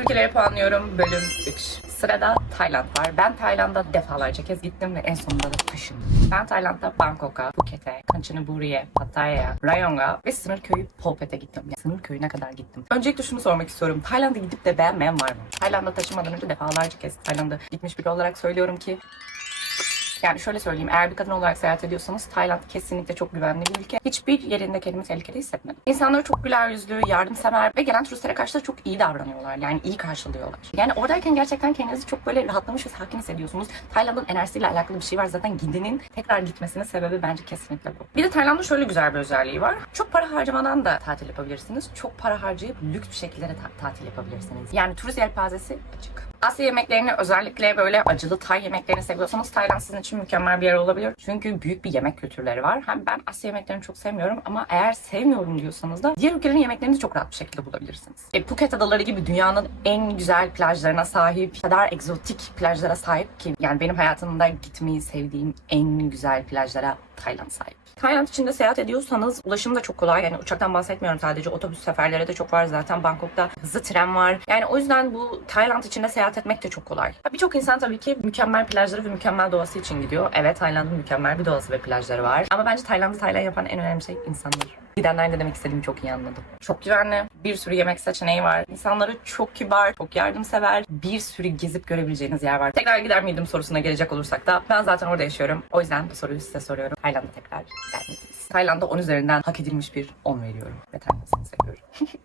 ülkeleri puanlıyorum. Bölüm 3. Sırada Tayland var. Ben Tayland'a defalarca kez gittim ve en sonunda da taşındım. Ben Tayland'da Bangkok'a, Phuket'e, Kanchanaburi'ye, Pattaya'ya, Rayong'a ve sınır köyü Phuket gittim. Yani sınır köyüne kadar gittim. Öncelikle şunu sormak istiyorum. Tayland'a gidip de beğenmeyen var mı? Tayland'a taşımadan önce defalarca kez Tayland'a gitmiş biri olarak söylüyorum ki yani şöyle söyleyeyim, eğer bir kadın olarak seyahat ediyorsanız Tayland kesinlikle çok güvenli bir ülke. Hiçbir yerinde kendimi tehlikede hissetmedim. İnsanları çok güler yüzlü, yardımsever ve gelen turistlere karşı da çok iyi davranıyorlar. Yani iyi karşılıyorlar. Yani oradayken gerçekten kendinizi çok böyle rahatlamış ve sakin hissediyorsunuz. Tayland'ın enerjisiyle alakalı bir şey var. Zaten gidenin tekrar gitmesinin sebebi bence kesinlikle bu. Bir de Tayland'ın şöyle güzel bir özelliği var. Çok para harcamadan da tatil yapabilirsiniz. Çok para harcayıp lüks bir şekilde de ta- tatil yapabilirsiniz. Yani turist yelpazesi açık. Asya yemeklerini özellikle böyle acılı Tay yemeklerini seviyorsanız Tayland sizin için mükemmel bir yer olabilir. Çünkü büyük bir yemek kültürleri var. Hem ben Asya yemeklerini çok sevmiyorum ama eğer sevmiyorum diyorsanız da diğer ülkelerin yemeklerini çok rahat bir şekilde bulabilirsiniz. E, Phuket adaları gibi dünyanın en güzel plajlarına sahip, kadar egzotik plajlara sahip ki yani benim hayatımda gitmeyi sevdiğim en güzel plajlara Tayland sahip. Tayland içinde seyahat ediyorsanız ulaşım da çok kolay. Yani uçaktan bahsetmiyorum sadece. Otobüs seferleri de çok var zaten. Bangkok'ta hızlı tren var. Yani o yüzden bu Tayland içinde seyahat etmek de çok kolay. Birçok insan tabii ki mükemmel plajları ve mükemmel doğası için gidiyor. Evet Tayland'ın mükemmel bir doğası ve plajları var. Ama bence Tayland'ı Tayland yapan en önemli şey insanlar. Gidenler ne demek istediğimi çok iyi anladım. Çok güvenli. Bir sürü yemek seçeneği var. İnsanları çok kibar, çok yardımsever. Bir sürü gezip görebileceğiniz yer var. Tekrar gider miydim sorusuna gelecek olursak da ben zaten orada yaşıyorum. O yüzden bu soruyu size soruyorum. Tayland'a tekrar gider miydiniz? Tayland'a 10 üzerinden hak edilmiş bir 10 veriyorum. Ve Tayland'ı seviyorum.